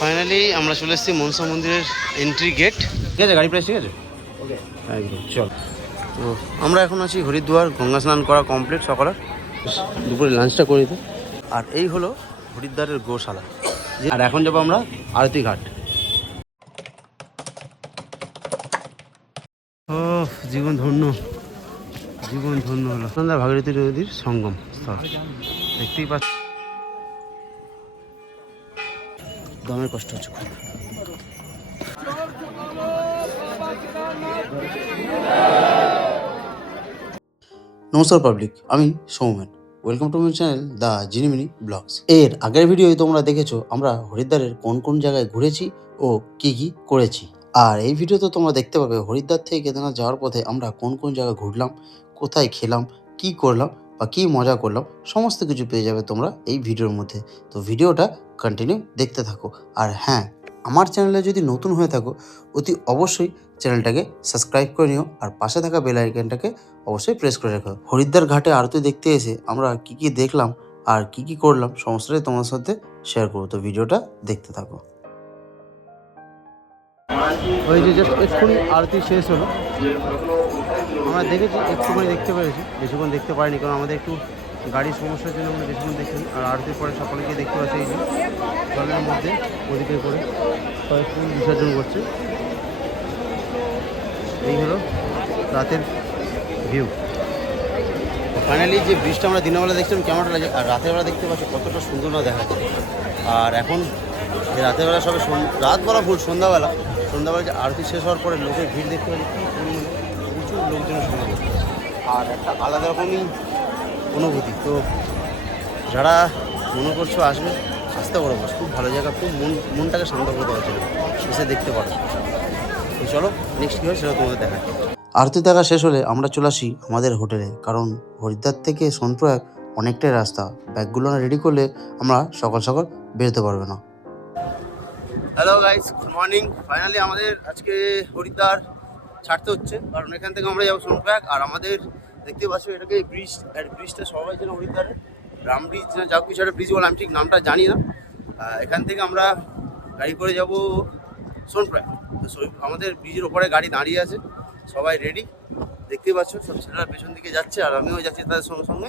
Finally আমরা চলে এসেছি মনসা মন্দিরের এন্ট্রি গেট। ঠিক আছে, গাড়ি প্রাইস ঠিক আছে, ওকে একদম চল। তো আমরা এখন আছি হরিদ্বার, গঙ্গা স্নান করা কমপ্লিট সকালের, দুপুরে লাঞ্চটা করে দিতে। আর এই হলো হরিদ্বারের গোশালা। আর এখন যাবো আমরা আরতি ঘাট। ও জীবন ধন্য, জীবন ধন্য হলো। সন্ধ্যা ভাগীরথী নদীর সঙ্গম স্থল দেখতেই পাচ্ছি। দমের কষ্ট হচ্ছে খুব। নমস্কার পাবলিক, আমি সৌমেন। Welcome to my channel the Jinimini vlogs. এর আগের ভিডিওয় তোমরা দেখেছো আমরা হরিদ্বারের কোন কোন জায়গায় ঘুরেছি ও কি কি করেছি। আর এই ভিডিওতে তোমরা দেখতে পাবে হরিদ্বার থেকে কেদারনাথ যাওয়ার পথে আমরা কোন কোন জায়গায় ঘুরলাম, কোথায় খেলাম, কি করলাম বা কি মজা করলাম, সমস্ত কিছু পেয়ে যাবে তোমরা এই ভিডিওর মধ্যে। তো ভিডিওটা কন্টিনিউ দেখতে থাকো। আর হ্যাঁ, আমার চ্যানেলে যদি নতুন হয়ে থাকো অতি অবশ্যই চ্যানেলটাকে সাবস্ক্রাইব করে নিও আর পাশে থাকা বেল আইকনটাকে অবশ্যই প্রেস করে রাখো। হরিদ্বার ঘাটে আরতি দেখতে এসে আমরা কি কি দেখলাম আর কি কি করলাম সমস্তটাই তোমার সাথে শেয়ার করবো। তো ভিডিওটা দেখতে থাকো। ওই যে জাস্ট এক্ষুনি আরতি শেষ হলো, আমরা দেখেছি, একটুখানি দেখতে পেরেছি, বেশিক্ষণ দেখতে পারিনি কারণ আমাদের একটু গাড়ির সমস্যার জন্য আমরা বেশিক্ষণ দেখিনি। আর আরতির পরে সকালে গিয়ে দেখতে পাচ্ছি এই যে জলের মধ্যে ওদিকে করে সবাই ফুল বিসর্জন করছে। এই হলো রাতের ভিউ। ফাইনালি যে ব্রিজটা আমরা দিনের বেলা দেখছিলাম কেমনটা লাগে, আর রাতের বেলা দেখতে পাচ্ছি কতটা সুন্দর না দেখা যায়। আর এখন যে রাতের বেলা সবে রাত বলা ভুল, সন্ধ্যাবেলা যে আরতি শেষ হওয়ার পরে লোকের ভিড় দেখতে পাচ্ছি কী পরিমাণে, প্রচুর লোকজনের সমাগম। আর একটা আলাদা রকমই অনুভূতি। তো যারা মনে করছো আসবে, আসতে পারো, বস খুব ভালো জায়গা, খুব মনটাকে শান্ত করে দেওয়া হচ্ছে, এসে দেখতে পারো। তো চলো নেক্সট কী হয় সেটা তোমাদের দেখায়। আরতি দেখা শেষ হলে আমরা চলে আসি আমাদের হোটেলে, কারণ হরিদ্বার থেকে সোনপ্রয়াগ অনেকটাই রাস্তা। ব্যাগগুলো না রেডি করলে আমরা সকাল সকাল বেরোতে পারবে না। Hello guys, good morning. Finally আমাদের আজকে হরিদ্বার ছাড়তে হচ্ছে, কারণ এখান থেকে আমরা যাবো সোনপ্রয়াগ। আর আমাদের দেখতে পাচ্ছ এটাকে ব্রিজ, আর ব্রিজটা সবাই যেন হরিদ্বারের রাম ব্রিজ না যা কিছু একটা ব্রিজ বলে, আমি ঠিক নামটা জানি না। এখান থেকে আমরা গাড়ি করে যাব সোনপ্রয়াগ। তো আমাদের ব্রিজের ওপরে গাড়ি দাঁড়িয়ে আছে, সবাই রেডি, দেখতেই পাচ্ছ। সব ছেলেরা পেছন দিকে যাচ্ছে আর আমিও যাচ্ছি তাদের সঙ্গে সঙ্গে।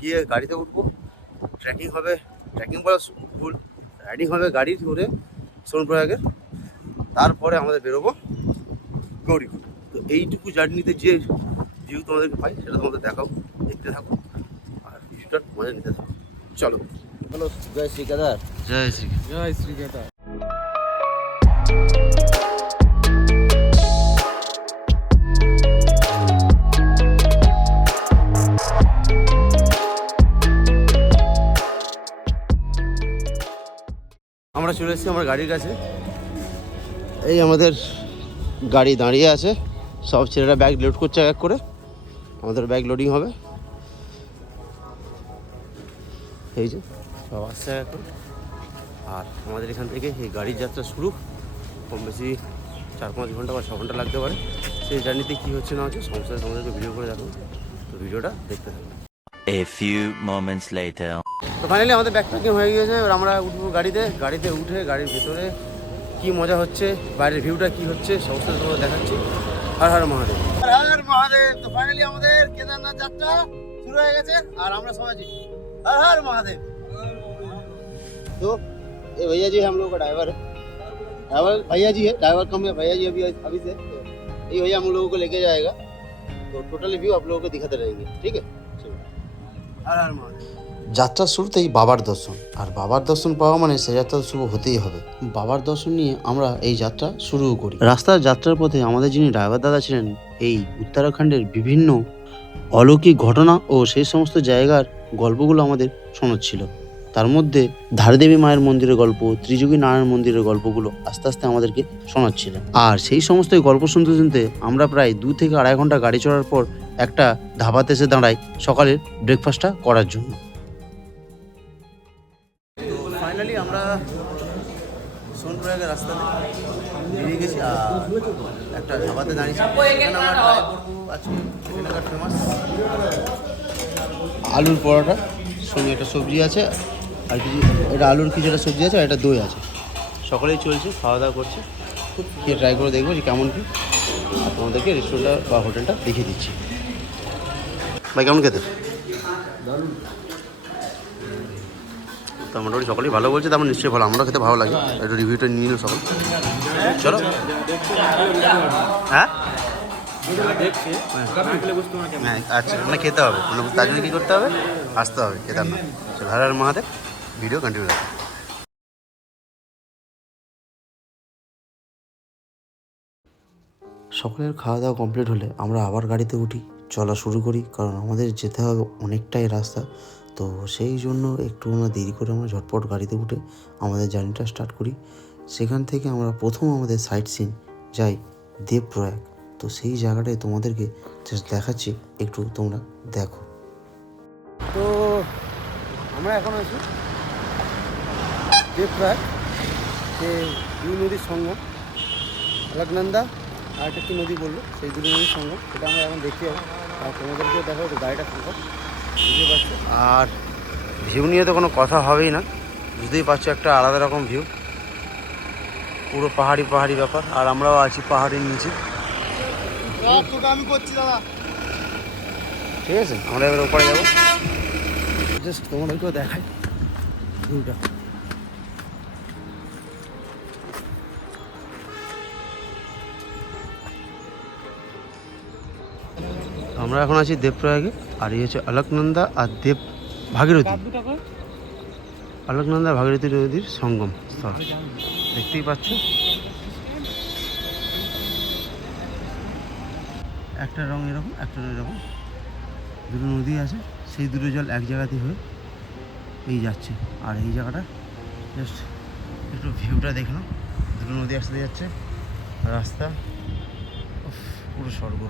গিয়ে গাড়িতে উঠবো, ট্রেকিং হবে, ট্রেকিং বলা ভুল, রাইডিং হবে গাড়ি ধরে সোনপ্রয়াগের। তারপরে আমাদের বেরোবো গৌরীকুণ্ড। তো এইটুকু জার্নিতে যে ভিউ তোমাদেরকে পাই সেটা তোমাদের দেখাবো, দেখতে থাকো আর ভিউটার মজা নিতে থাকো। চলো। হ্যালো, জয় শ্রী কেদার। জয় শ্রী, জয় শ্রী কেদার। আমরা চলে এসেছি আমার গাড়ির কাছে। এই আমাদের গাড়ি দাঁড়িয়ে আছে, সব ছেলেরা ব্যাগ লোড করছে এক করে, আমাদের ব্যাগ লোডিং হবে। এই যে সব আসছে এক করে। আর আমাদের এখান থেকে এই গাড়ির যাত্রা শুরু, কম বেশি 4-5 ঘন্টা বা 6 ঘন্টা লাগতে পারে। সেই জার্নিতে কী হচ্ছে না হচ্ছে সমস্যা তোমাদেরকে ভিডিও করে দেখাবো। তো ভিডিওটা দেখতে থাকবে। A few moments later. তো ফাইনালি আমাদের ব্যাগ প্যাকিং হয়ে গিয়েছে, এবার আমরা উঠবো গাড়িতে উঠে গাড়ির ভেতরে কী মজা হচ্ছে, বাইরের ভিউটা কী হচ্ছে সমস্ত তোমাদের দেখাচ্ছি। হর হর মহাদেব, হর হর মহাদেব। তো ফাইনালি আমাদের কেদারনাথ যাত্রা শুরু হয়ে গেছে আর আমরা সবাই हर हर महादेव। तो ये भैया जी हम लोग का ड्राइवर है, ड्राइवर भैया जी है, ड्राइवर कम है, भैया जी अभी से। तो ये भैया हम लोगों को लेके जाएगा, तो टोटल व्यू आप लोगों को दिखाते रहेंगे, ठीक है। हर हर महादेव। যাত্রার শুরুতেই বাবার দর্শন, আর বাবার দর্শন পাওয়া মানে সে যাত্রা শুভ হতেই হবে। বাবার দর্শন নিয়ে আমরা এই যাত্রা শুরু করি। রাস্তার যাত্রার পথে আমাদের যিনি ড্রাইভার দাদা ছিলেন, এই উত্তরাখণ্ডের বিভিন্ন অলৌকিক ঘটনা ও সেই সমস্ত জায়গার গল্পগুলো আমাদের শোনাচ্ছিল। তার মধ্যে ধারদেবী মায়ের মন্দিরের গল্প, ত্রিযোগী নারায়ণ মন্দিরের গল্পগুলো আস্তে আস্তে আমাদেরকে শোনাচ্ছিলেন। আর সেই সমস্ত গল্প শুনতে শুনতে আমরা প্রায় 2 থেকে আড়াই ঘন্টা গাড়ি চড়ার পর একটা ধাবাতে এসে দাঁড়াই সকালের ব্রেকফাস্টটা করার জন্য। ফাইনালি আমরা সোনপ্রয়াগের রাস্তাতে বেরিয়ে গেছি আর একটা ধাবাতে দাঁড়িয়েছি। এখানে আমরা ট্রাই করবো আজকে এখানকার ফেমাস আলুর পরোটা, সঙ্গে একটা সবজি আছে আর কিছু এটা আলুর কিছুটা সবজি আছে আর এটা দই আছে। সকলেই চলছে, খাওয়া দাওয়া করছে। খেয়ে ট্রাই করে দেখবো যে কেমন কি, আর তোমাদেরকে রেস্টুরেন্টটা বা হোটেলটা দেখিয়ে দিচ্ছি। ভাই কেমন খেতে? তো মোটামুটি সকলেই ভালো বলছে, তারপর নিশ্চয়ই ভালো, আমারও খেতে ভালো লাগে। একটু রিভিউটা নিয়ে নিল সকল। চলো। হ্যাঁ হ্যাঁ আচ্ছা, মানে খেতে হবে, মানে তার জন্য কী করতে হবে? আসতে হবে কেদারনাথ। চলো, হর হর মহাদেব। ভিডিও কন্টিনিউ রাখো। সকলের খাওয়া দাওয়া কমপ্লিট হলে আমরা আবার গাড়িতে উঠি, চলা শুরু করি, কারণ আমাদের যেতে হবে অনেকটাই রাস্তা। তো সেই জন্য একটু না দেরি করে আমরা ঝটপট গাড়িতে উঠে আমাদের জার্নিটা স্টার্ট করি। সেখান থেকে আমরা প্রথম আমাদের সাইট সিন যাই দেবপ্রয়াগ। তো সেই জায়গাটায় তোমাদেরকে জাস্ট দেখাচ্ছি, একটু তোমরা দেখো। তো আমরা এখন আছি দেবপ্রয়াগ, যে দুই নদীর সঙ্গম, অলকনন্দা আর একটা কি নদী বললো, সেই দুই নদীর সঙ্গম, সেটা আমরা এখন দেখতে যাবো। আর তোমাদেরকেও দেখাবো তো গাড়িটা ফাঁকা, বুঝতে পারছো। আর ভিউ নিয়ে তো কোনো কথা হবেই না, বুঝতেই পারছো, একটা আলাদা রকম ভিউ, পুরো পাহাড়ি পাহাড়ি ব্যাপার। আর আমরাও আছি পাহাড়ের নিচে। আমি করছি দাদা, ঠিক আছে, আমরা এবার ওপরে যাবো। জাস্ট তোমাদেরকেও দেখাই ভিউটা। আমরা এখন আছি দেবপ্রয়াগে, আর এই হচ্ছে অলকনন্দা আর দেব ভাগীরথী, অলকনন্দা আর ভাগীরথী নদীর সঙ্গম স্থল, দেখতেই পাচ্ছ। একটা রং এরকম, একটা রং এরকম, দুটো নদী আছে, সেই দুটো জল এক জায়গাতেই হয়ে এই যাচ্ছে। আর এই জায়গাটা জাস্ট একটু ভিউটা দেখে নাও, দুটো নদী আসতে যাচ্ছে, রাস্তা পুরো স্বর্গ।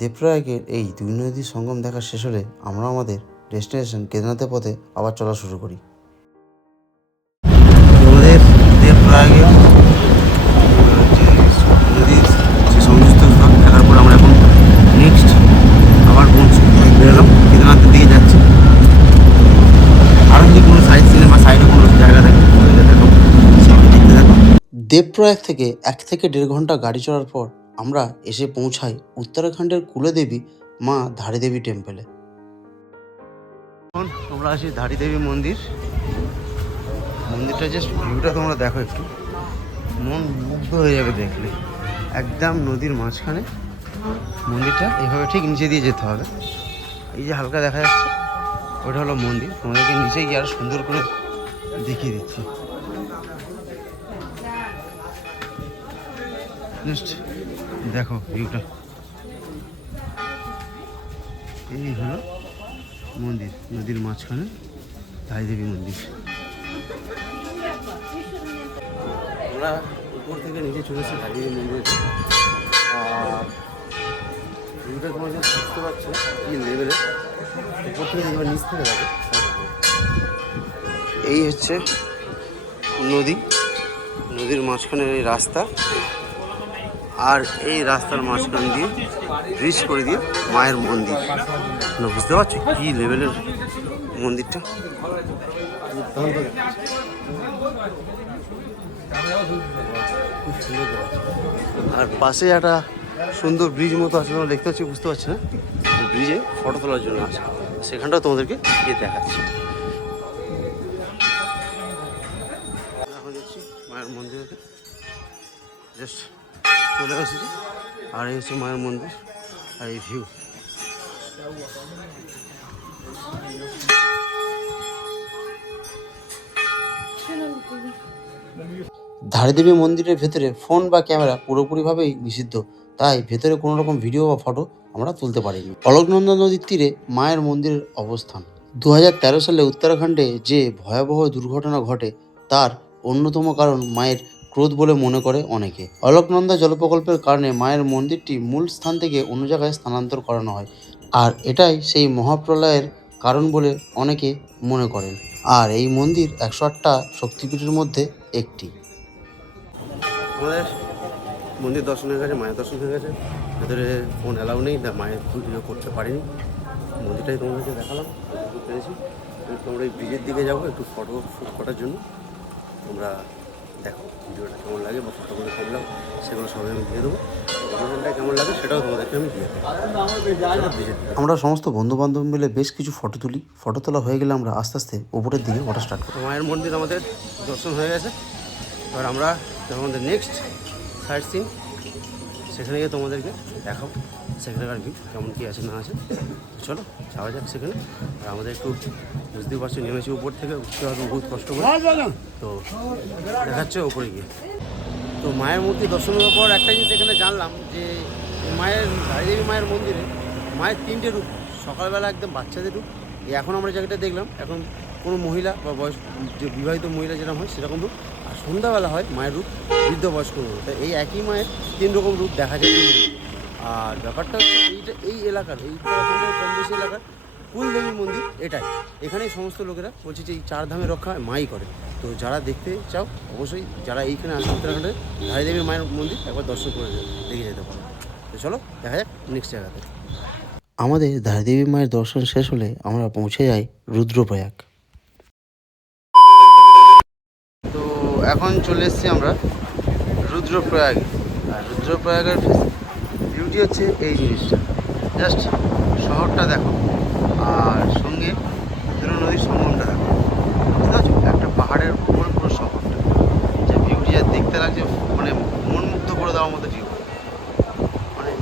দেবপ্রয়াগের এই দুই নদীর সঙ্গম দেখা শেষ হলে আমরা আমাদের ডেস্টিনেশন কেদারনাথের পথে আবার চলা শুরু করি। আমাদের দেবপ্রয়াগের যে নদীর যে সংযুক্ত স্থল দেখার পর আমরা এখন নেক্সট আবার বেরোলাম, কেদারনাথের দিকে যাচ্ছি। আরও যদি কোনো সাইড সিনে বা সাইডে কোনো জায়গা থাকে দেখো, সেগুলো দেখতে থাকো। দেবপ্রয়াগ থেকে 1 থেকে 1.5 ঘন্টা গাড়ি চলার পর আমরা এসে পৌঁছাই উত্তরাখণ্ডের কুলদেবী মা ধারী দেবী টেম্পলে। এখন আমরা আছি ধারী দেবী মন্দির। মন্দিরটা জাস্ট ভিউটা তোমরা দেখো, একটু মন মুগ্ধ হয়ে যাবে দেখলে। একদম নদীর মাঝখানে মন্দিরটা, এইভাবে ঠিক নিচে দিয়ে যেতে হবে। এই যে হালকা দেখা যাচ্ছে ওটা হলো মন্দির, তোমাদেরকে নিচে গিয়ে আরো সুন্দর করে দেখিয়ে দিচ্ছি। জাস্ট দেখো ভিউটা, এই হলো মন্দির, নদীর মাঝখানে ধারী দেবী মন্দির। আমরা উপর থেকে নিচে চলেছি ধারী দেবী মন্দিরে। আর ভিউটা তোমরা যখন বুঝতে পারছো কি লেভেলে, উপর থেকে দেখবে নিচ থেকে দেখো। এই হচ্ছে নদী, নদীর মাঝখানের এই রাস্তা, আর এই রাস্তার মাঝখান দিয়ে ব্রিজ করে দিয়ে মায়ের মন্দির। বুঝতে পারছো কি লেভেলের মন্দিরটা। আর পাশে একটা সুন্দর ব্রিজ মতো আছে, তোমরা দেখতে পাচ্ছি, বুঝতে পারছি না, ব্রিজে ফটো তোলার জন্য আছে, সেখানটাও তোমাদেরকে গিয়ে দেখাচ্ছি। এখন যাচ্ছি মায়ের মন্দিরে, জাস্ট চলে এসেছি। আর এই হচ্ছে মায়ের মন্দির আর এই ভিউ। ধারী দেবী মন্দিরের ভেতরে ফোন বা ক্যামেরা পুরোপুরিভাবেই নিষিদ্ধ, তাই ভেতরে কোনো রকম ভিডিও বা ফটো আমরা তুলতে পারিনি। অলকনন্দা নদীর তীরে মায়ের মন্দিরের অবস্থান। 2013 সালে উত্তরাখণ্ডে যে ভয়াবহ দুর্ঘটনা ঘটে তার অন্যতম কারণ মায়ের ক্রোধ বলে মনে করে অনেকে। অলকনন্দা জলপ্রকল্পের কারণে মায়ের মন্দিরটি মূল স্থান থেকে অন্য জায়গায় স্থানান্তর করানো হয়, আর এটাই সেই মহাপ্রলয়ের কারণ বলে অনেকে মনে করেন। আর এই মন্দির 108টা শক্তিপীঠের মধ্যে একটি। আমাদের মন্দির দর্শন হয়ে গেছে, মায়ের দর্শন হয়ে গেছে। ভেতরে ফোন অ্যালাউ নেই, মায়ের ভিডিও করতে পারিনি। মন্দিরটাই তোমাদেরকে দেখালাম, বুঝতে পেরেছি। তোমরা এই ব্রিজের দিকে যাবো একটু ফটো শ্যুট করার জন্য। তোমরা দেখো ভিডিওটা কেমন লাগে বা ফটোগুলো করলাম সেগুলো সবাই আমি দিয়ে দেবো। লোকেশনটা কেমন লাগে সেটাও তোমাদেরকে আমি দিয়ে দেবো। আমরা সমস্ত বন্ধুবান্ধব মিলে বেশ কিছু ফটো তুলি। ফটো তোলা হয়ে গেলে আমরা আস্তে আস্তে উপরের দিকে ওঠা স্টার্ট করি। মায়ের মন্দির আমাদের দর্শন হয়ে গেছে। এবার আমরা আমাদের নেক্সট সাইট সিন সেখানে গিয়ে তোমাদেরকে দেখাবো সেখানকার ভিউ কেমন কী আছে না আছে। চলো যাওয়া যাক সেখানে। আর আমাদের একটু বুঝতেই পারছো নেমেছি উপর থেকে, উঠতে হবে বহুত কষ্ট করে। তো দেখাচ্ছে উপরে গিয়ে। তো মায়ের মূর্তি দর্শন করার পর একটা জিনিস এখানে জানলাম যে মায়ের ধারীদেবী মায়ের মন্দিরে মায়ের 3টে রূপ। সকালবেলা একদম বাচ্চাদের রূপ, এখন আমরা জায়গাটা দেখলাম এখন কোনো মহিলা বা বয়স যে বিবাহিত মহিলা যেরকম হয় সেরকম রূপ, আর সন্ধ্যাবেলা হয় মায়ের রূপ বৃদ্ধ বয়স্ক রূপ। তাই এই একই মায়ের 3 রকম রূপ দেখা যায়। আর ব্যাপারটা হচ্ছে এই এলাকার, এই উত্তরাখণ্ডের কম বেশি এলাকার কুলদেবী মন্দির এটাই। এখানেই সমস্ত লোকেরা বলছে যে এই 4 ধামের রক্ষা মাই করে। তো যারা দেখতে চাও অবশ্যই যারা এইখানে আসে উত্তরাখণ্ডের ধারীদেবী মায়ের মন্দির একবার দর্শন করে দেখে যেতে পারো। তো চলো দেখা যাক নেক্সট জায়গাতে। আমাদের ধারীদেবী মায়ের দর্শন শেষ হলে আমরা পৌঁছে যাই রুদ্রপ্রয়াগ। তো এখন চলে এসেছি আমরা রুদ্রপ্রয়াগে। আর রুদ্রপ্রয়াগের বিউটি হচ্ছে এই জিনিসটা, জাস্ট শহরটা দেখো আর সঙ্গে দুটো নদীর সঙ্গমটা দেখো। বুঝতে পারছো, একটা পাহাড়ের উপর পুরো শহরটা, যে বিউটি যা দেখতে লাগছে মানে মনমুগ্ধ করে দেওয়ার মতো ভিউ, মানে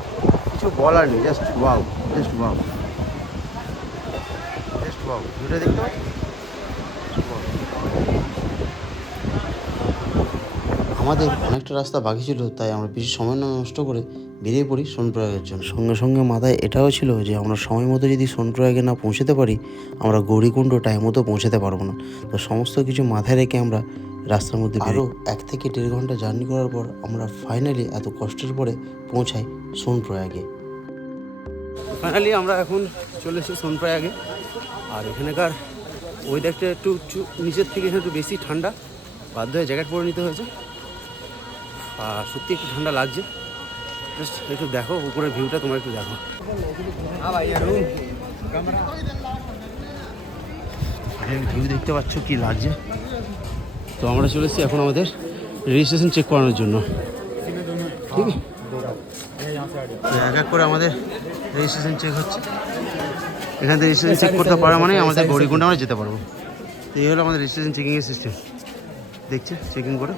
কিছু বলার নেই। Just wow, just wow, just wow. ভিউটা দেখতে পাচ্ছ? আমাদের অনেকটা রাস্তা বাকি ছিল, তাই আমরা বেশি সময় না নষ্ট করে বেরিয়ে পড়ি সোনপ্রয়াগের জন্য। সঙ্গে সঙ্গে মাথায় এটাও ছিল যে আমরা সময় মতো যদি সোনপ্রয়াগে না পৌঁছতে পারি আমরা গৌরীকুণ্ড টাইম মতো পৌঁছাতে পারবো না। তো সমস্ত কিছু মাথায় রেখে আমরা রাস্তার মধ্যে আরও 1 থেকে 1.5 ঘন্টা জার্নি করার পর আমরা ফাইনালি এত কষ্টের পরে পৌঁছাই সোনপ্রয়াগে। ফাইনালি আমরা এখন চলে এসেছি সোনপ্রয়াগে। আর এখানকার ওয়েদারটা একটু নিচের থেকে এখানে একটু বেশি ঠান্ডা, বাধ্য হয়ে জ্যাকেট পরে নিতে হয়েছে। আর সত্যি একটু ঠান্ডা লাগছে। জাস্ট একটু দেখো উপরের ভিউটা, তোমরা একটু দেখো। ভিউ দেখতে পাচ্ছ কি লাগছে। তো আমরা চলে এসেছি এখন আমাদের রেজিস্ট্রেশন চেক করানোর জন্য। ঠিক আছে, এক এক করে আমাদের রেজিস্ট্রেশন চেক হচ্ছে। এখান থেকে রেজিস্ট্রেশন চেক করতে পারা মানে আমাদের গৌরীকুণ্ডে আমরা যেতে পারবো। তো এই হলো আমাদের রেজিস্ট্রেশন চেকিংয়ের সিস্টেম। দেখছে চেকিং করে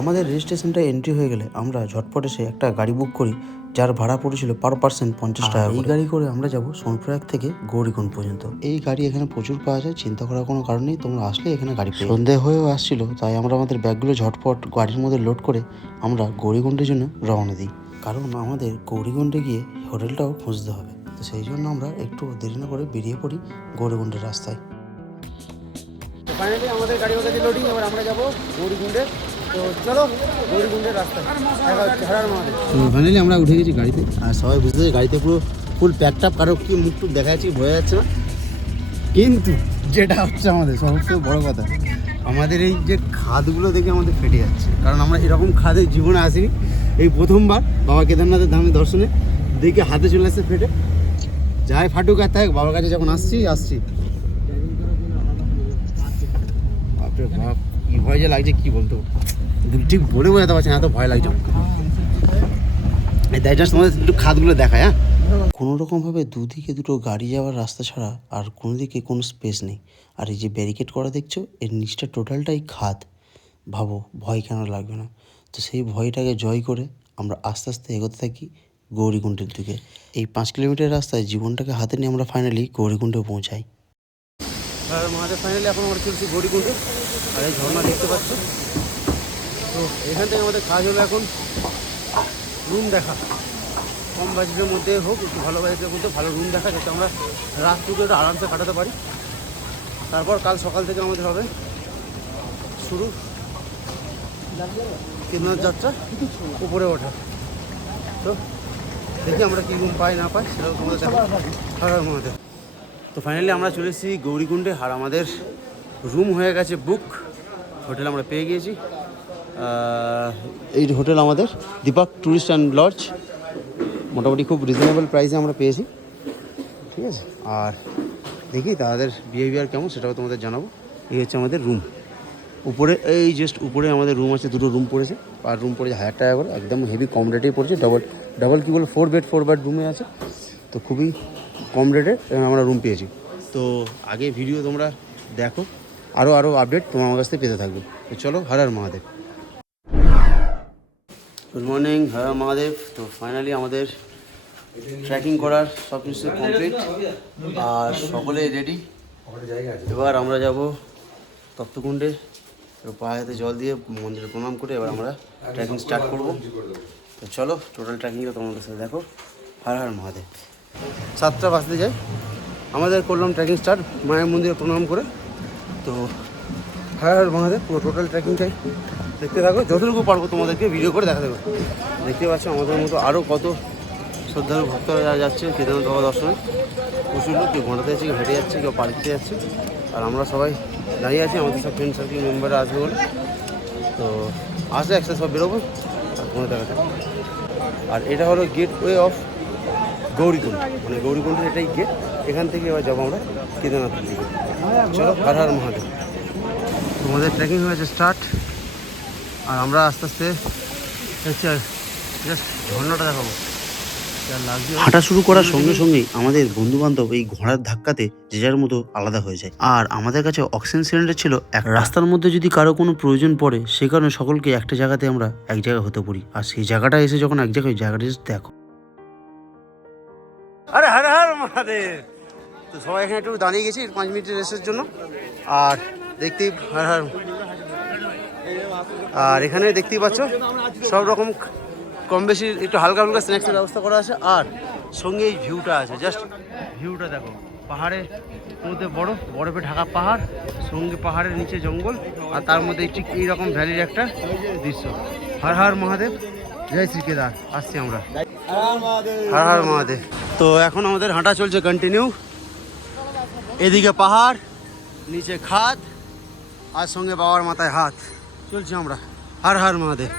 আমাদের রেজিস্ট্রেশনটা এন্ট্রি হয়ে গেলে আমরা ঝটপট এসে একটা গাড়ি বুক করি, যার ভাড়া পড়েছিল পার পার্সন 50 টাকা। এই গাড়ি করে আমরা যাব সোনপ্রয়াগ থেকে গৌরীকুণ্ড পর্যন্ত। এই গাড়ি এখানে প্রচুর পাওয়া যায়, চিন্তা করার কোনো কারণ নেই, তোমরা আসলে এখানে গাড়ি পেয়ে। সন্ধে হয়েও আসছিল, তাই আমরা আমাদের ব্যাগগুলো ঝটপট গাড়ির মধ্যে লোড করে আমরা গৌরীকুণ্ডের জন্য রওনা দিই। কারণ আমাদের গৌরীকুণ্ডে গিয়ে হোটেলটাও খুঁজতে হবে। তো সেই জন্য আমরা একটু দেরি না করে বেরিয়ে পড়ি গৌরীকুণ্ডের রাস্তায়। ফাইনালি আমাদের গাড়ি ওখানে লোডিং, এবার আমরা যাবো গৌরীকুণ্ডে। তো চলো গৌরীকুণ্ডের রাস্তায় ফাইনালি আমরা উঠে গেছি গাড়িতে। আর সবাই বুঝতে পারছি গাড়িতে পুরো ফুল প্যাকটাপ, কারো কি মুখ টুক দেখা যাচ্ছে বোঝা যাচ্ছে না। কিন্তু যেটা হচ্ছে আমাদের সবথেকে বড় কথা, আমাদের এই যে খাদগুলো দেখে আমাদের ফেটে যাচ্ছে। কারণ আমরা এরকম খাদে জীবনে আসিনি, এই প্রথমবার বাবা কেদারনাথের ধামে দর্শনে দেখে হাতে চলে আসছে ফেটে। যাই ফাটুক আর থাক, বাবার কাছে যখন আসছি বাপরে বাপ কি ভয় যে লাগছে কি বলতো, ঠিক বলে বোঝাতে পারছি না, এত ভয় লাগছে। তাই জাস্ট তোমাদের একটু খাদগুলো দেখায়। হ্যাঁ, কোনো রকমভাবে দুদিকে দুটো গাড়ি যাওয়ার রাস্তা ছাড়া আর কোনো দিকে কোনো স্পেস নেই। আর এই যে ব্যারিকেড করা দেখছো, এর নিচটা টোটালটাই খাদ। ভাবো ভয় কেন লাগবে না। তো সেই ভয়টাকে জয় করে আমরা আস্তে আস্তে এগোতে থাকি গৌরীকুণ্ডের দিকে। এই 5 কিলোমিটার রাস্তায় জীবনটাকে হাতে নিয়ে আমরা ফাইনালি গৌরীকুণ্ডে পৌঁছাই। আর আমাদের ফাইনালি এখন আমরা চলছি গৌরীকুণ্ডে। আর এই ঝর্ণা দেখতে পাচ্ছ। তো এখান থেকে আমাদের কাজ হলো এখন রুম দেখা, কম বাজেটের মধ্যে হোক একটু ভালো বাজেটের মধ্যে ভালো রুম দেখা, যাতে আমরা রাতটুকু একটু আরামসে কাটাতে পারি। তারপর কাল সকাল থেকে আমাদের হবে শুরু কেদারনাথ যাত্রা, উপরে ওঠা। তো দেখি আমরা কী রুম পাই না পাই সেটাও তোমাদের থাকার মধ্যে। তো ফাইনালি আমরা চলে এসেছি গৌরীকুণ্ডে। আর আমাদের রুম হয়ে গেছে বুক, হোটেল আমরা পেয়ে গিয়েছি। এই হোটেল আমাদের দীপক ট্যুরিস্ট অ্যান্ড লজ মোটামুটি খুব রিজনেবল প্রাইসে আমরা পেয়েছি, ঠিক আছে। আর দেখি তাদের বিহেভিয়ার কেমন সেটাও তোমাদের জানাবো। এই হচ্ছে আমাদের রুম, উপরে এই জাস্ট উপরে আমাদের রুম আছে, দুটো রুম পড়েছে, আর রুম পড়েছে 1000 টাকা করে, একদম হেভি কম রেটেই পড়েছে। ডাবল কী বলে 4 বেড রুমে আছে, তো খুবই কম রেটে আমরা রুম পেয়েছি। তো আগে ভিডিও তোমরা দেখো, আরও আপডেট তোমার আমার কাছ থেকে পেতে থাকবে। তো চলো, হর হর মহাদেব। Good morning, Har Har Mahadev. তো ফাইনালি আমাদের ট্রেকিং করার সব কিছু কমপ্লিট আর সকলে রেডি। এবার আমরা যাব তপ্তকুণ্ডে, পায়ে হাতে জল দিয়ে মন্দিরে প্রণাম করে এবার আমরা ট্রেকিং স্টার্ট করব। তো চলো, টোটাল ট্রেকিংটা তোমাদের সাথে দেখো। হর হর মহাদেব। 7টা বাজতে যাই, আমাদের করলাম ট্রেকিং স্টার্ট মায়ের মন্দিরে প্রণাম করে। তো হর হর মহাদেব, পুরো টোটাল ট্রেকিংটাই দেখতে থাকো, যতটুকু পারবো তোমাদেরকে ভিডিও করে দেখা দেবো। দেখতে পাচ্ছ আমাদের মতো আরও কত শ্রদ্ধালু ভক্তরা যারা যাচ্ছে কেদারনাথ বাবা দর্শনে। প্রচুর লোক, কেউ ঘোড়াতে যাচ্ছে, কেউ হেঁটে যাচ্ছে, কেউ পালিতে যাচ্ছে, আর আমরা সবাই দাঁড়িয়ে আছি আমাদের সব ফ্রেন্ড সার্কেল মেম্বাররা আসবে বলে। তো আসলে একসাথে সব বেরোবো আর কোনো দেখা থাকে। আর এটা হলো গেটওয়ে অফ গৌরীকুণ্ড, মানে গৌরীকুণ্ডের এটাই গেট। এখান থেকে এবার যাবো আমরা কেদারনাথের দিকে। চলো, হর হর মহাদেব। তোমাদের ট্রেকিং হয়েছে স্টার্ট, আর আমরা আস্তে আস্তে হচ্ছে জাস্ট ঝর্ণাটা দেখাবো। হাঁটা শুরু করার সঙ্গে সঙ্গেই আমাদের বন্ধু বান্ধব এই ঘোড়ার ধাক্কাতে যে যার মতো আলাদা হয়ে যায়। আর আমাদের কাছে অক্সিজেন সিলিন্ডার ছিল এক। রাস্তার মধ্যে যদি কারো কোনো প্রয়োজন পড়ে, সে কারণে সকলকে একটা জায়গাতে আমরা এক জায়গায় হতে পারি। আর সেই জায়গাটা এসে যখন এক জায়গায় দেখো, আরে হর হর মহাদেব। তো সবাই এখানে একটু দাঁড়িয়ে গেছি 5 মিনিটের রেস্টের জন্য। আর দেখতেই হর হর, আর এখানে দেখতেই পাচ্ছ সব রকম কম বেশি একটু হালকা হালকা স্ন্যাক্সের ব্যবস্থা করা আছে। আর সঙ্গে এই ভিউটা আছে, জাস্ট ভিউটা দেখো, পাহাড়ের মধ্যে বরফে ঢাকা পাহাড়, সঙ্গে পাহাড়ের নিচে জঙ্গল, আর তার মধ্যে ঠিক এইরকম ভ্যালির একটা দৃশ্য। হর হর মহাদেব, জয় শ্রী কেদার। আসছি আমরা, হর হর মহাদেব। তো এখন আমাদের হাঁটা চলছে কন্টিনিউ, এদিকে পাহাড়, নিচে খাদ, আর সঙ্গে বাবার মাথায় হাত, চলছে আমরা। হর হর মহাদেব।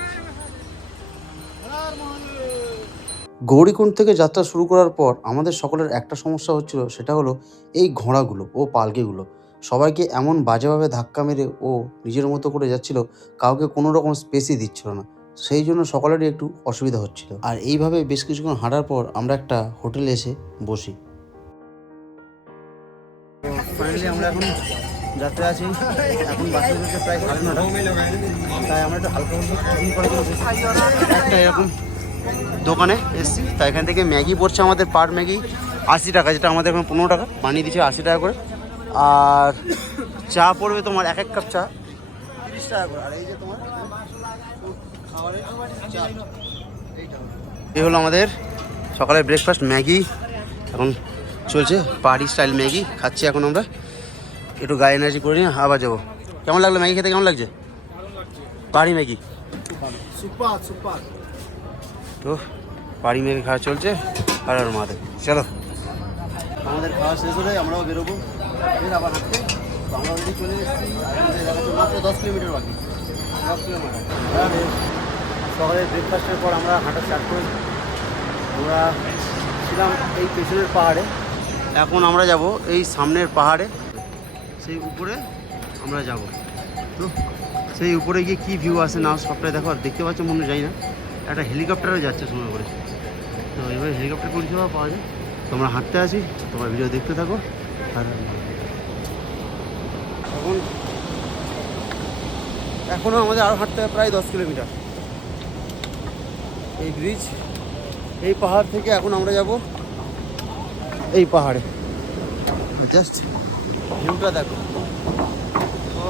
গৌরীকুণ্ড থেকে যাত্রা শুরু করার পর আমাদের সকলের একটা সমস্যা হচ্ছিল, সেটা হলো এই ঘোড়াগুলো ও পালকিগুলো সবাইকে এমন বাজেভাবে ধাক্কা মেরে ও নিজের মতো করে যাচ্ছিল, কাউকে কোনো রকম স্পেসই দিচ্ছিল না। সেই জন্য সকলেরই একটু অসুবিধা হচ্ছিল। আর এইভাবে বেশ কিছুক্ষণ হাঁটার পর আমরা একটা হোটেলে এসে বসি। ফাইনালি আমরা এখন যাত্রা আছি, এখন বাসে যেতে প্রায় 9:30, তাই আমরা একটু হালকা একটা এরকম দোকানে এসেছি। তাই এখান থেকে ম্যাগি পড়ছে আমাদের পার ম্যাগি 80 টাকা, যেটা আমাদের এখন 15 টাকা, বানিয়ে দিচ্ছে 80 টাকা করে। আর চা পড়বে তোমার এক কাপ চা 30 টাকা করে। আর এই যে তোমার খাবারের চা, এই হলো আমাদের সকালের ব্রেকফাস্ট ম্যাগি। এখন চলছে পাহাড়ি স্টাইল ম্যাগি খাচ্ছি এখন আমরা। একটু গায়ে এনার্জি করে নিয়ে আবার যাবো। কেমন লাগলো ম্যাগি খেতে, কেমন লাগছে পাহাড়ি ম্যাগি? সুপার। তো পাহাড়ি ম্যাগি খাওয়া চলছে, আর আর মাদের। চলো, আমাদের খাওয়া শেষ হলে আমরাও বেরোবো আবার হাঁটতে। তো আমরা অলরেডি চলে এসেছি, মাত্র 10 কিলোমিটার বাকি, 10 কিলোমিটার। সকালের ব্রেকফাস্টের পর আমরা হাঁটা স্টার্ট করেছি। আমরা ছিলাম এই পেছনের পাহাড়ে, এখন আমরা যাব এই সামনের পাহাড়ে, সেই উপরে আমরা যাব। তো সেই উপরে গিয়ে কী ভিউ আসে না সবটাই দেখো। আর দেখতে পাচ্ছ মনে যাই না, একটা হেলিকপ্টারও যাচ্ছে সময় করে। তো এবার হেলিকপ্টার পরিষেবা পাওয়া যায়। তোমরা হাঁটতে আছি, তোমরা ভিডিও দেখতে থাকো। আর এখনও আমাদের আরও হাঁটতে হবে প্রায় 10 কিলোমিটার। এই ব্রিজ, এই পাহাড় থেকে এখন আমরা যাব এই পাহাড়ে। জাস্ট ভিউটা দেখো, ও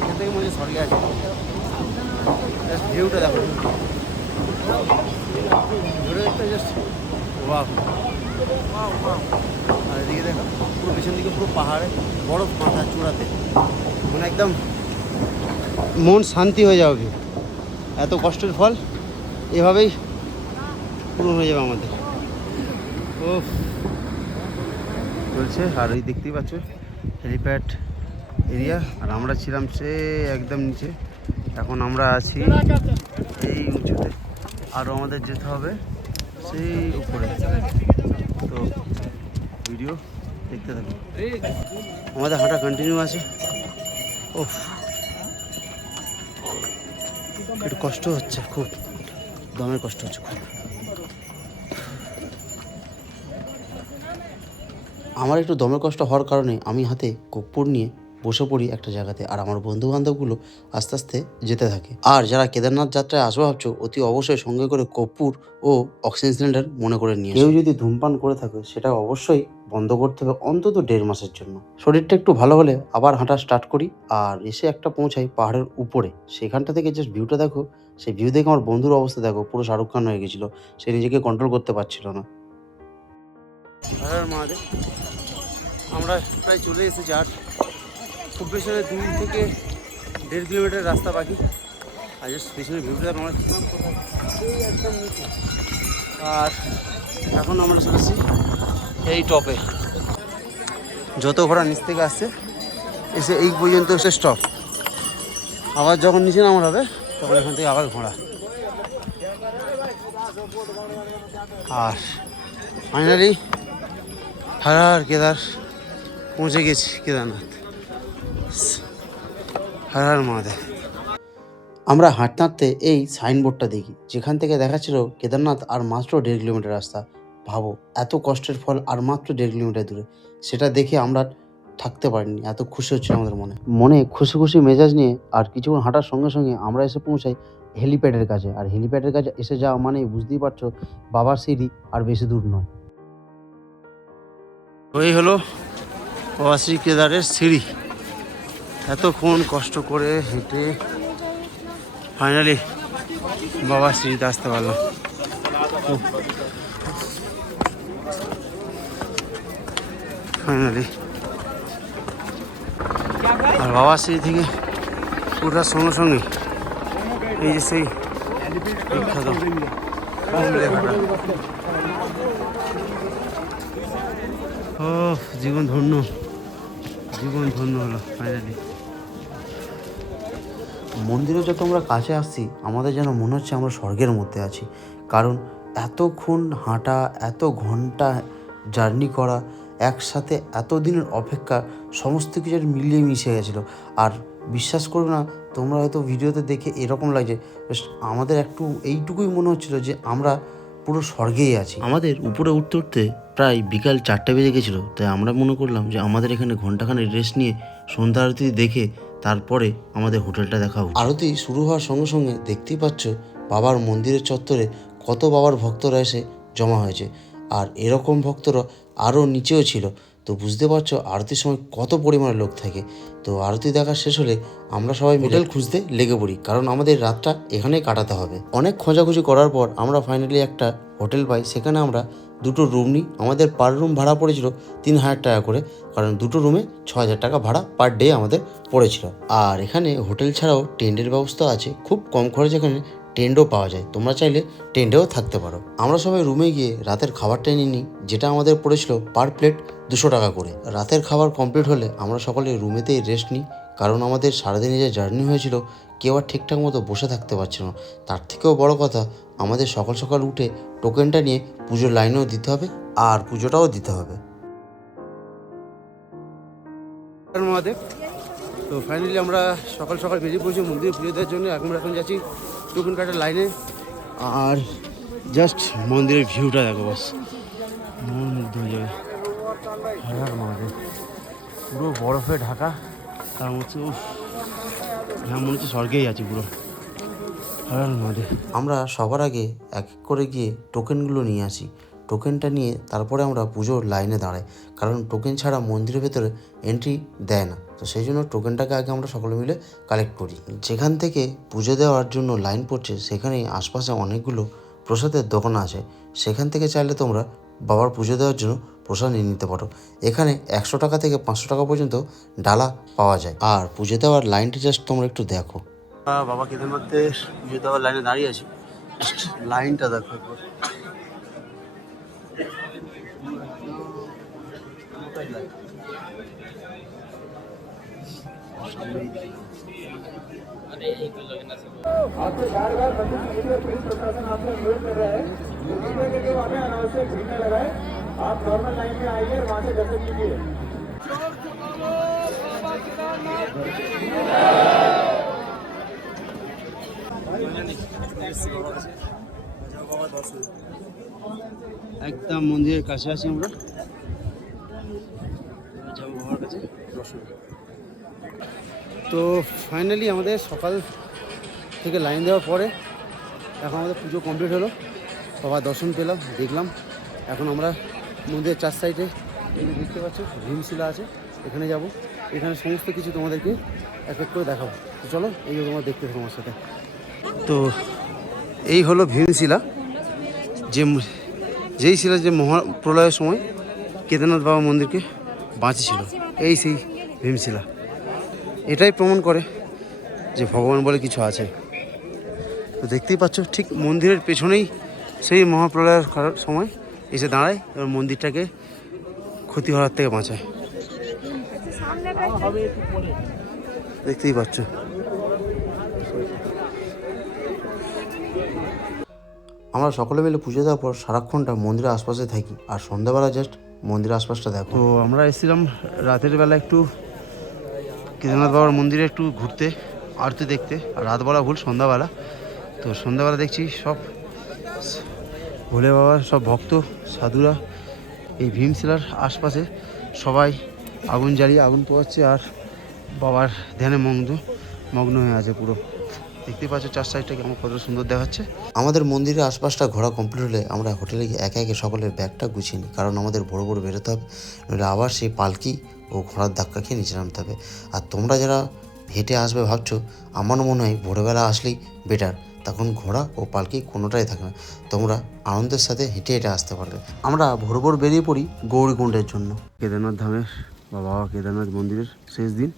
এখান থেকে মনে সরে গেছে। জাস্ট ভিউটা দেখো, ঘুরে একটা জাস্ট ওয়াও। আর এদিকে দেখো পুরো পেছন দিকে পুরো পাহাড়ে বরফ মাথা চূড়াতে, মানে একদম মন শান্তি হয়ে যাবে। এত কষ্টের ফল এভাবেই পূরণ হয়ে যাবে আমাদের। ও চলছে। আর ওই দেখতেই পাচ্ছ হেলিপ্যাড এরিয়া, আর আমরা ছিলাম সে একদম নিচে, এখন আমরা আছি এই উঁচুতে। আরও আমাদের যেতে হবে সেই উপরে। তো ভিডিও দেখতে থাকুন, আমাদের হাঁটা কন্টিনিউ আছে। ও একটু কষ্ট হচ্ছে, খুব দমের কষ্ট হচ্ছে খুব। আমার একটু দমের কষ্ট হওয়ার কারণে আমি হাতে কর্পূর নিয়ে বসে পড়ি একটা জায়গাতে, আর আমার বন্ধু বান্ধবগুলো আস্তে আস্তে যেতে থাকে। আর যারা কেদারনাথ যাত্রায় আসবে ভাবছো, অতি অবশ্যই সঙ্গে করে কর্পূর ও অক্সিজেন সিলিন্ডার মনে করে নিয়ে। কেউ যদি ধূমপান করে থাকে সেটা অবশ্যই বন্ধ করতে হবে অন্তত 1.5 মাসের জন্য। শরীরটা একটু ভালো হলে আবার হাঁটা স্টার্ট করি, আর এসে একটা পৌঁছাই পাহাড়ের উপরে। সেখানটা থেকে জাস্ট ভিউটা দেখো, সেই ভিউ দেখে আমার বন্ধুর অবস্থা দেখো, পুরো শাহরুখ খান হয়ে গেছিলো। সে নিজেকে কন্ট্রোল করতে পারছিল না। মহাদেব, আমরা প্রায় চলে এসেছি, আর খুব বেশি 2 থেকে 1.5 কিলোমিটার রাস্তা বাকি। আর জাস্ট পিছনে ভিউটা আমরা একদম নিচে, আর এখন আমরা চলেছি এই টপে। যত ঘোড়া নিচ থেকে আসছে এসে এই পর্যন্ত এসে স্টপ। আবার যখন নিচে নামার হবে তখন এখান থেকে আবার ঘোড়া। আর ফাইনালি হর কেদার পৌঁছে গেছি, কেদারনাথ। হর হর মহাদেব। আমরা হাঁটতে হাঁটতে এই সাইনবোর্ডটা দেখি, যেখান থেকে দেখাচ্ছিল কেদারনাথ আর মাত্র 1.5 কিলোমিটার রাস্তা। ভাবো, এত কষ্টের ফল আর মাত্র 1.5 কিলোমিটার দূরে। সেটা দেখে আমরা থাকতে পারিনি, এত খুশি হচ্ছিল আমাদের মনে খুশি খুশি মেজাজ নিয়ে। আর কিছুক্ষণ হাঁটার সঙ্গে সঙ্গে আমরা এসে পৌঁছাই হেলিপ্যাডের কাছে। আর হেলিপ্যাডের কাছে এসে যাওয়া মানে বুঝতেই পারছো, বাবার সিঁড়ি আর বেশি দূর নয়। ওই হলো বাবা শ্রী কেদারের সিঁড়ি। এতক্ষণ কষ্ট করে হেঁটে ফাইনালি বাবার সিঁড়িতে আসতে পারলাম। ফাইনালি আর বাবার সিঁড়ি থেকে পুরোটার সঙ্গে সঙ্গে এই যে সেই বিখ্যাত লেখাটা। ও জীবন ধন্য, জীবন ধন্য হলো ফাইনালি। মন্দিরে যত আমরা কাছে আসছি, আমাদের যেন মনে হচ্ছে আমরা স্বর্গের মধ্যে আছি। কারণ এতক্ষণ হাঁটা, এত ঘন্টা জার্নি করা, একসাথে এত দিনের অপেক্ষা, সমস্ত কিছু মিলিয়ে মিশে গেছিলো। আর বিশ্বাস করো না, তোমরা হয়তো ভিডিওতে দেখে এরকম লাগছে, আমাদের একটু এইটুকুই মনে হচ্ছিলো যে আমরা পুরো স্বর্গেই আছি। আমাদের উপরে উঠতে উঠতে প্রায় বিকাল 4টে বেজে গেছিলো। তাই আমরা মনে করলাম যে আমাদের এখানে ঘন্টাখানেক রেস্ট নিয়ে সন্ধ্যা আরতি দেখে তারপরে আমাদের হোটেলটা দেখা উচিত। আরতি শুরু হওয়ার সঙ্গে সঙ্গে দেখতেই পাচ্ছ বাবার মন্দিরের চত্বরে কত বাবার ভক্তরা এসে জমা হয়েছে। আর এরকম ভক্তরা আরও নিচেও ছিল। তো বুঝতে পারছো আরতির সময় কত পরিমাণে লোক থাকে। তো আরতি দেখা শেষ হলে আমরা সবাই হোটেল খুঁজতে লেগে পড়ি, কারণ আমাদের রাতটা এখানেই কাটাতে হবে। অনেক খোঁজাখুঁজি করার পর আমরা ফাইনালি একটা হোটেল পাই। সেখানে আমরা 2টো রুম নিই। আমাদের পার রুম ভাড়া পড়েছিল 3000 টাকা করে, কারণ 2টো রুমে 6000 টাকা ভাড়া পার ডে আমাদের পড়েছিল। আর এখানে হোটেল ছাড়াও টেন্টের ব্যবস্থা আছে, খুব কম খরচে এখানে টেন্টও পাওয়া যায়। তোমরা চাইলে টেন্টেও থাকতে পারো। আমরা সবাই রুমে গিয়ে রাতের খাবারটা নিয়ে নিই, যেটা আমাদের পড়েছিল পার প্লেট 200 টাকা করে। রাতের খাবার কমপ্লিট হলে আমরা সকলে রুমেতেই রেস্ট নিই, কারণ আমাদের সারাদিনে যে জার্নি হয়েছিল কেউ আর ঠিকঠাক মতো বসে থাকতে পারছে না। তার থেকেও বড় কথা, আমাদের সকাল সকাল উঠে টোকেনটা নিয়ে পুজোর লাইনেও দিতে হবে, আর পুজোটাও দিতে হবে। মহাদেব, তো ফাইনালি আমরা সকাল সকাল বেরিয়ে পড়েছি মন্দিরে পুজো দেওয়ার জন্য। এখন যাচ্ছি টোকেন কাটার লাইনে। আর জাস্ট মন্দিরের ভিউটা দেখো, বাস মন মুগ্ধ হয়ে যাবে। হ্যাঁ মহাদেব, পুরো বরফে ঢাকা, তার মধ্যে হ্যাঁ মনে হচ্ছে স্বর্গেই আছি পুরো। হ্যাঁ মহাদেব। আমরা সবার আগে এক এক করে গিয়ে টোকেনগুলো নিয়ে আসি। টোকেনটা নিয়ে তারপরে আমরা পুজোর লাইনে দাঁড়াই, কারণ টোকেন ছাড়া মন্দিরের ভেতরে এন্ট্রি দেয় না। তো সেই জন্য টোকেনটাকে আগে আমরা সকলে মিলে কালেক্ট করি। যেখান থেকে পুজো দেওয়ার জন্য লাইন পড়ছে সেখানেই আশপাশে অনেকগুলো প্রসাদের দোকান আছে। সেখান থেকে চাইলে তোমরা বাবার পুজো দেওয়ার জন্য প্রসাদ নিয়ে নিতে পারো। এখানে 100 টাকা থেকে 500 টাকা পর্যন্ত ডালা পাওয়া যায়। আর পুজো দেওয়ার লাইনটা জাস্ট তোমরা একটু দেখো। বাবা কেদারনাথের পুজো দেওয়ার লাইনে দাঁড়িয়ে আছি, লাইনটা দেখো। आपसे बार बार मंदिर समिति और पुलिस प्रशासन आपसे अनुरोध कर रहा है कृपया करके वहाँ पे अनावश्यक भीड़ न लगाए। आप नॉर्मल लाइन में आइए और वहाँ से दर्शन कीजिए। একদম মন্দিরের কাছে আছি আমরা, যাবো বাবার কাছে দর্শন। তো ফাইনালি আমাদের সকাল থেকে লাইন দেওয়ার পরে এখন আমাদের পুজো কমপ্লিট হলো, বাবার দর্শন পেলাম, দেখলাম। এখন আমরা মন্দিরের চার সাইডে এই যে দেখতে পাচ্ছ ভীমশিলা আছে, এখানে যাব। এখানে সমস্ত কিছু তোমাদেরকে এক এক করে দেখাবো। তো চলো, এই যে তোমরা দেখতে থাকো আমার সাথে। তো এই হলো ভীমশিলা, যেই শিলা যে মহাপ্রলয়ের সময় কেদারনাথ বাবা মন্দিরকে বাঁচিয়েছিল। এই সেই ভীমশিলা, এটাই প্রমাণ করে যে ভগবান বলে কিছু আছে। তো দেখতেই পাচ্ছ ঠিক মন্দিরের পেছনেই সেই মহাপ্রলয়ের সময় এসে দাঁড়ায় এবং মন্দিরটাকে ক্ষতি হওয়ার থেকে বাঁচায়। দেখতেই পাচ্ছ। আমরা সকলে মিলে পুজো দেওয়ার পর সারাক্ষণটা মন্দিরের আশপাশে থাকি, আর সন্ধ্যাবেলা জাস্ট মন্দিরের আশপাশটা দেখো। তো আমরা এসেছিলাম রাতের বেলা একটু কেদারনাথ বাবার মন্দিরে একটু ঘুরতে, আরতি দেখতে। আর রাত বলা ভুল, সন্ধ্যাবেলা। তো সন্ধ্যাবেলা দেখছি সব ভোলে বাবার সব ভক্ত সাধুরা এই ভীমশিলার আশপাশে সবাই আগুন জ্বালিয়ে আগুন পোয়াচ্ছে আর বাবার ধ্যানে মগ্ন হয়ে আছে পুরো। দেখতে পাচ্ছ চার সাইডটা কেমন কত সুন্দর দেখাচ্ছে। আমাদের মন্দিরের আশপাশটা ঘোরা কমপ্লিট হলে আমরা হোটেলে গিয়ে একে একে সকলের ব্যাগটা গুছিয়ে নিই, কারণ আমাদের ভোর ভোর বেরোতে হবে, নইলে আবার সেই পালকি ও ঘোড়ার ধাক্কা খেয়ে নিচে নামতে হবে। আর তোমরা যারা হেঁটে আসবে ভাবছো, আমার মনে হয় ভোরবেলা আসলেই বেটার, তখন ঘোড়া ও পালকি কোনোটাই থাকে না, তোমরা আনন্দের সাথে হেঁটে হেঁটে আসতে পারবে। আমরা ভোর ভোর বেরিয়ে পড়ি গৌরীকুণ্ডের জন্য। কেদারনাথ ধামের বা বাবা কেদারনাথ মন্দিরের শেষ দিন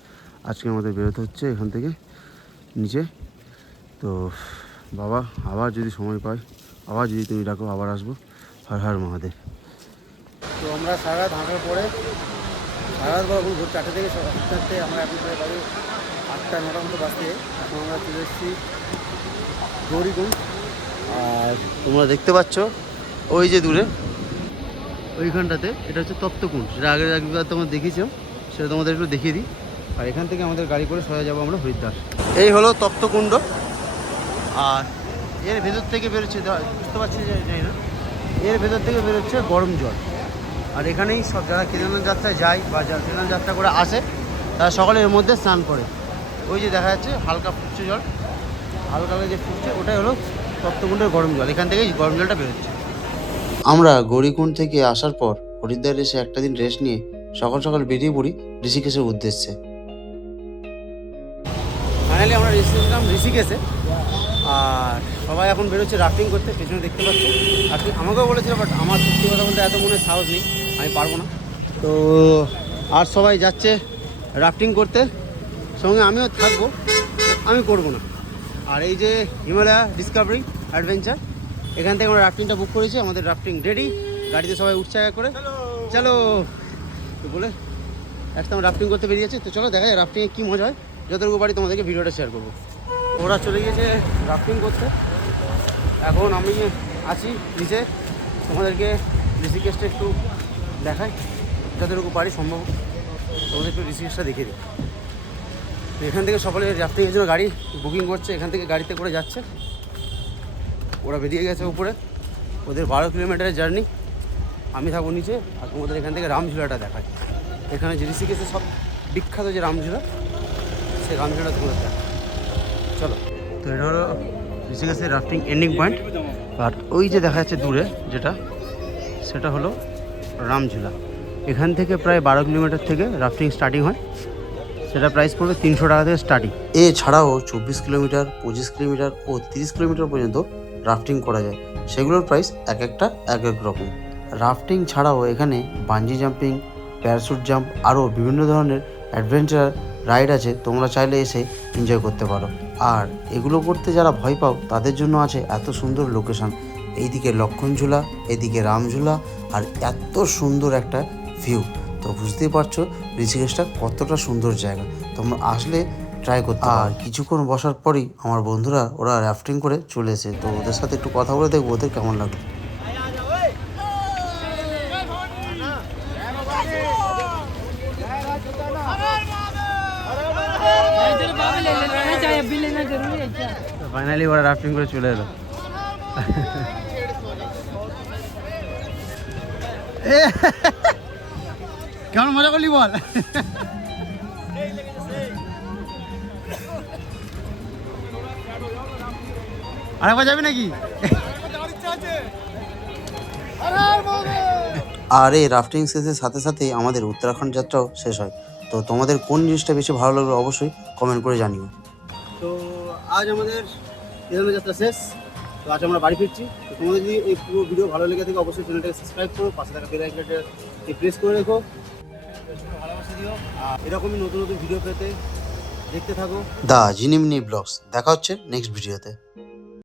আজকে আমাদের বেরোতে হচ্ছে এখান থেকে নিচে। তো বাবা আবার যদি সময় পাই, আবার যদি তুমি ডাকো, আবার আসবো। হর হর মহাদেব। তো আমরা সারা রাত হাঁটার পরে সারা রাত ভোর 4টে থেকে 7টাতে আমরা এখন প্রায় বাজে 8টা-9টা মতো বাজতে। এখন আমরা চলে এসেছি গৌরীকুণ্ড। আর তোমরা দেখতে পাচ্ছ ওই যে দূরে ওইখানটাতে, এটা হচ্ছে তপ্তকুণ্ড। সেটা আগের একবার তোমরা দেখিয়েছো, সেটা তোমাদের একটু দেখিয়ে দিই। আর এখান থেকে আমাদের গাড়ি করে সোজা যাবো আমরা হরিদ্বার। এই হলো তপ্তকুণ্ড, আর এর ভেতর থেকে বেরোচ্ছে, বুঝতে পারছি যে যাই না, এর ভেতর থেকে বেরোচ্ছে গরম জল। আর এখানেই সব যারা কেদারনাথ যাত্রায় যায় বা যারা কেদারনাথ যাত্রা করে আসে, তারা সকলে এর মধ্যে স্নান করে। ওই যে দেখা যাচ্ছে হালকা ফুটছে জল, হালকা যে ফুটছে ওটাই হলো তপ্তকুণ্ডের গরম জল। এখান থেকেই গরম জলটা বেরোচ্ছে। আমরা গৌরীকুণ্ড থেকে আসার পর হরিদ্বার এসে একটা দিন রেস্ট নিয়ে সকাল সকাল বেরিয়ে পড়ি ঋষিকেশের উদ্দেশ্যে। ফাইনালি আমরা এসেছিলাম ঋষিকেশে, আর সবাই এখন বেরোচ্ছে রাফটিং করতে, পেছনে দেখতে পাচ্ছি। আর আমাকেও বলেছিল, বাট আমার সত্যি কথা বলতে এত মনে সাহস নেই, আমি পারবো না। তো আর সবাই যাচ্ছে রাফটিং করতে, সঙ্গে আমিও থাকবো, আমি করবো না। আর এই যে হিমালয়া ডিসকভারি অ্যাডভেঞ্চার, এখান থেকে আমরা রাফটিংটা বুক করেছি, আমাদের রাফটিং রেডি, গাড়িতে সবাই উঠছে এক করে, চলো তো বলে একদম রাফটিং করতে বেরিয়েছে। তো চলো দেখা যায় রাফটিংয়ে কী মজা হয়, যতটুকু পারি তোমাদেরকে ভিডিওটা শেয়ার করবো। ওরা চলে গিয়েছে রাফটিং করতে, এখন আমি আছি নিচে, তোমাদেরকে ঋষিকেশটা একটু দেখাই, যতটুকু পারি সম্ভব তোমাদের একটু ঋষিকেশটা দেখিয়ে দিই। তো এখান থেকে সকলে রাফটিংয়ের জন্য গাড়ি বুকিং করছে, এখান থেকে গাড়িতে করে যাচ্ছে। ওরা বেরিয়ে গেছে উপরে, ওদের 12 কিলোমিটারের জার্নি, আমি থাকবো নিচে। আর তোমাদের এখান থেকে রামঝুলাটা দেখায়, এখানে যে ঋষিকেশে সব বিখ্যাত যে রামঝুলা, সেই রামঝুলাটা তোমাদের দেখা। চলো, তো এটা হলো ঋষিকেশের রাফটিং এন্ডিং পয়েন্ট। আর ওই যে দেখা যাচ্ছে দূরে যেটা, সেটা হলো রামঝুলা। এখান থেকে প্রায় 12 কিলোমিটার থেকে রাফটিং স্টার্টিং হয়, সেটা প্রাইস পড়বে 300 টাকা থেকে স্টার্টিং। এছাড়াও 24 কিলোমিটার, 25 কিলোমিটার ও 30 কিলোমিটার পর্যন্ত রাফটিং করা যায়, সেগুলোর প্রাইস এক একটা এক এক রকম। রাফটিং ছাড়াও এখানে বাঞ্জি জাম্পিং, প্যারাশুট জাম্প, আরও বিভিন্ন ধরনের অ্যাডভেঞ্চার রাইড আছে, তোমরা চাইলে এসে এনজয় করতে পারো। আর এগুলো করতে যারা ভয় পাও তাদের জন্য আছে এত সুন্দর লোকেশান, এইদিকে লক্ষণঝুলা, এদিকে রামঝুলা, আর এত সুন্দর একটা ভিউ। তো বুঝতেই পারছো ঋষিকেশটা কতটা সুন্দর জায়গা, তোমরা আসলে ট্রাই করতে। আর কিছুক্ষণ বসার পরেই আমার বন্ধুরা ওরা রাফটিং করে চলে এসে, তো ওদের সাথে একটু কথা বলে দেখবো ওদের কেমন লাগলো। ফাইনালি ওরা রাফটিং করে চলে এলো। কেমন মজা করলি বল? আরেকবার যাবি নাকি? আর এই রাফটিং শেষের সাথে সাথেই আমাদের উত্তরাখণ্ড যাত্রাও শেষ হয়। তো তোমাদের কোন জিনিসটা বেশি ভালো লাগলো অবশ্যই কমেন্ট করে জানিও। তো আজ আমাদের কেদারনাথ যাত্রা শেষ। তো আজ আমরা বাড়ি ফিরছি। তো তোমাদের যদি এই পুরো ভিডিও ভালো লেগে থাকে অবশ্যই চ্যানেলটাকে সাবস্ক্রাইব করো, পাশে থাকা বেল আইকনটা প্রেস করে রেখো, ভালোবাসা দিও। আর এরকমই নতুন নতুন ভিডিও পেতে দেখতে থাকো দা জিনিমিনি ব্লগস। দেখা হচ্ছে নেক্সট ভিডিওতে।